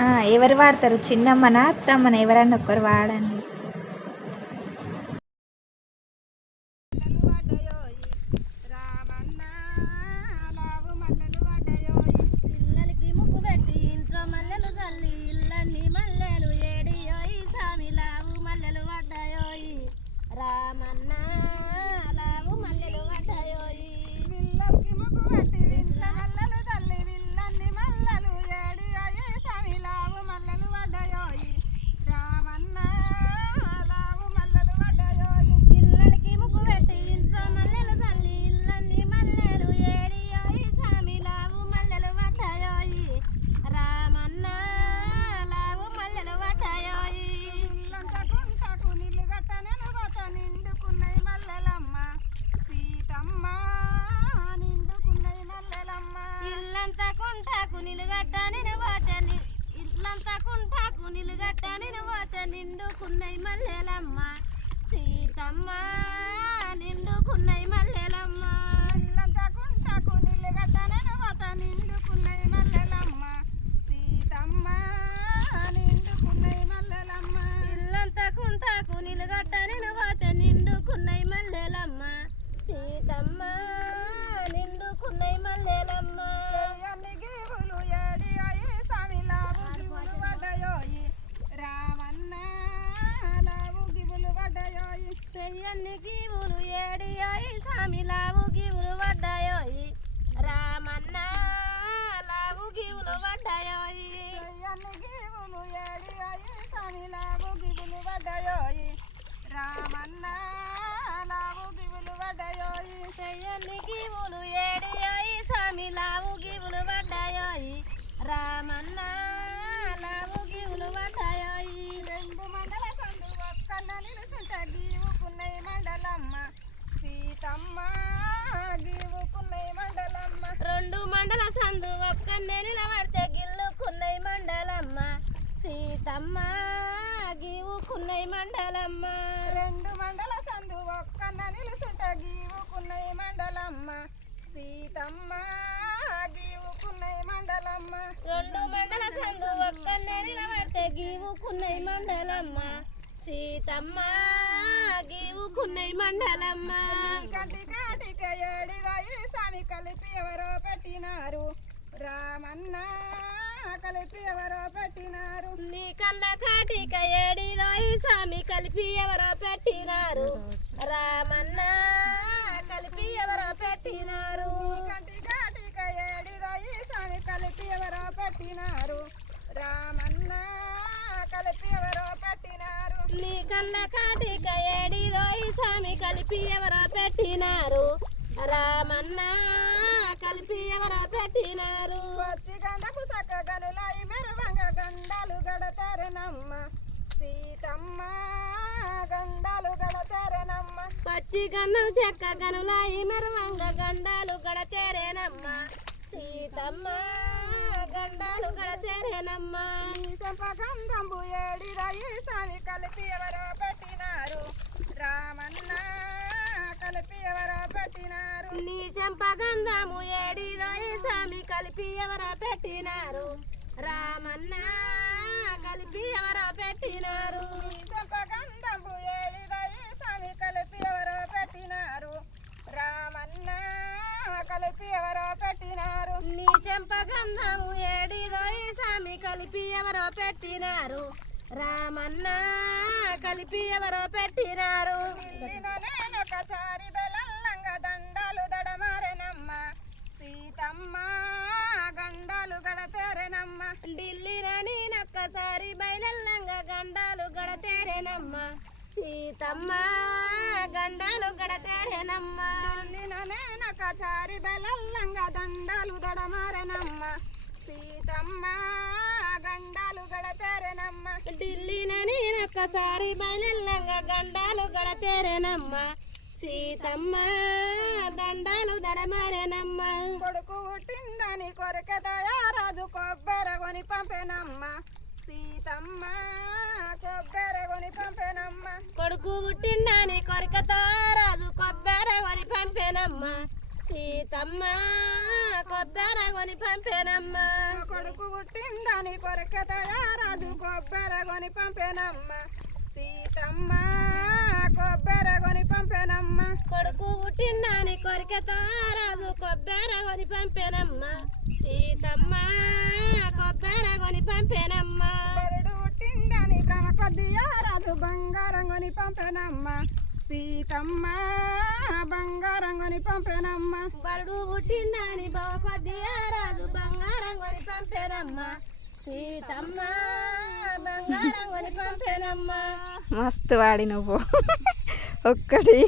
ఆ, ఎవరు వాడతారు? చిన్నమ్మనా అత్తమ్మన? ఎవరన్నా ఒక్కరు వాడండి పిల్లలకి ముగ్గు పెట్టి ఇంట్లో మల్లెలు చల్లి ఇల్లన్ని మల్లెలు ఏడియోయి సామి లావు మల్లెలు పడ్డాయోయి రామన్న లావు మల్లెలు పడ్డాయోయి పిల్లలకి ముగ్గు పెట్టి ఇంట్లో మల్లెలు తల్లి విల్లన్ని మల్లెలు ఏడి అయ్యే స్వామి లావు మల్లెలు పడ్డాయోయి రామన్న లావు మల్లెలు పడ్డాయోయి పిల్లలకి ముగ్గు పెట్టి ఇంట్లో మల్లెలు చల్లి ఇల్లన్ని మల్లెలు ఏడియోయి సామి లావు మల్లెలు పడ్డాయోయి రామన్న లావు మల్లెలు పడ్డాయోయి ఇల్లంతా కుంటకు నీళ్ళు గట్ట నేను పోత నిండుకున్నాయి మల్లెలమ్మ సీతమ్మ నిండుకున్నాయి మల్లెలమ్మ ఇల్లంతా కుంటాకు నిలుగట్ట నేను పోతని ఇల్లంతా కుంటాకు నిలుగట్ట నేను పోత నిండుకున్నై మల్లెలమ్మ. సీతమ్మ నిండుకున్నై మల్లెలమ్మ. ఇల్లంతా కుంటాకు నీళ్ళు గట్ట నేను పోత నిండుకున్నాయి చెయ్యన్ని గీవులు ఏడియాయి సామి లావు గీవులు పడ్డాయోయి రామన్న లావు గీవులు పడ్డాయోయి అన్ని గీవులు ఏడి అయ్యి స్వామి లావు గివులు పడ్డాయోయి రామన్న లావు గివులు పడ్డాయోయి చెయ్యన్ని గీవులు ఏడియాయి సామి లావు గీవులు పడ్డాయోయి రామన్న లావు గీవులు పడ్డాయోయి రెండు మండల సందు ఒక్కన్న నిలుసుంట గీవుకున్నయి మండలమ్మ సీతమ్మ గీవుకున్నయి మండలమ్మ రెండు మండల సందు ఒక్కనే నిలబడితే గిల్లుకున్నై మండలమ్మ సీతమ్మ గీవుకున్నై మండలమ్మ. రెండు మండల సందు ఒక్కన్న నిలుసుంట గీవుకున్నయి మండలమ్మ. సీతమ్మ గీవుకున్నయి మండలమ్మ. రెండు మండల సందు ఒక్కనే నిలబడితే గీవుకున్నై మండలమ్మ. సీతమ్మ గీవుకున్నై మండలమ్మ. కంటి కాటిక ఏడిదాయి స్వామి కలిపి ఎవరో పెట్టినారు. రామన్న కలిపి ఎవరో పెట్టినారు. నీ కళ్ళ కాటిక ఏడిదో ఈ స్వామి కలిపి ఎవరో పెట్టినారు. రామన్న కలిపి ఎవరో పెట్టినారు. కంటి కాటిక ఏడిదాయి స్వామి కలిపి ఎవరో పెట్టినారు. రామన్న కలిపి ఎవరో పెట్టినారు. నీ కళ్ళ కాటిక ఏడిదో ఈ స్వామి కలిపి ఎవరో పెట్టినారు. రామన్న పెట్టినారు. వచ్చి గండకు సక్క గనులాయి మెరవంగ గండాలు గడతారనమ్మ సీతమ్మ గండాలు గడతారనమ్మ పచ్చి గన్నం చెక్క గనులాయి మెరవంగ గండాలు గడతేరేనమ్మ సీతమ్మ గండాలు గడతేరేనమ్మ చెంపగంధంబు ఏడిరాయి స్వామి కలిపి ఎవరో పెట్టినారు. రామన్న కలిపి ఎవరో పెట్టినారు. నీ చెంపగంధము ఏడిదో కలిపి ఎవరో పెట్టినారు. రామన్న కలిపి ఎవరో పెట్టినారు. చెంపగంధంబు ఏడిరాయి స్వామి కలిపి ఎవరో పెట్టినారు. రామన్న కలిపి ఎవరో పెట్టినారు. నీ చెంపగంధము ఏడిదో ఈ స్వామి కలిపి ఎవరో పెట్టినారు. రామన్న కలిపి ఎవరో పెట్టినారు. ఇల్లిన నేనొక చారి బెలల్లంగ దండాలు దడమారెనమ్మ. సీతమ్మ గండాలు గడతెరెనమ్మ ఢిల్లీన నేనొక్కసారి బయలల్లంగా గండాలు గడతేరేనమ్మ సీతమ్మ గండాలు గడతేరేనమ్మ ఇల్లిన నేనొక చారి బెలల్లంగ దండాలు దడమారెనమ్మ సీతమ్మ గండాలు గడతెరెనమ్మ ఢిల్లీన నేనొక్కసారి బయలల్లంగా గండాలు గడతేరేనమ్మ సీతమ్మ దండాలు దడమారేనమ్మ. కొడుకు పుట్టిందని కొరకదయా రాజు కొబ్బరి కొని పంపెనమ్మ. సీతమ్మ కొబ్బరి కొని పంపెనమ్మ. కొడుకు పుట్టిండని కొరకతో రాజు కొబ్బరి కొని పంపేనమ్మ. సీతమ్మ కొబ్బరి కొని పంపేనమ్మ. కొడుకు పుట్టిందని కొరకే తయారాజు కొబ్బరి కొని పంపేనమ్మ. సీతమ్మ కొబ్బరి కొని పంపేనమ్మ కొడుకు పుట్టిందని కొరికెతో రాజు కొబ్బరి కొని పంపేనమ్మ. సీతమ్మ కొబ్బరి కొని పంపేనమ్మ. బరుడు పుట్టిందని భ్రమ కొద్దిగా రాజు బంగారం కొని పంపేనమ్మ. సీతమ్మ బంగారం కొని పంపేనమ్మ. బరుడు పుట్టిందని బావ కొద్దిగా రాజు బంగారం కొని పంపేనమ్మ. సీతమ్మ బంగారం కొని పంపేనమ్మ. మస్తు వాడి నువ్వు ఒక్కటి.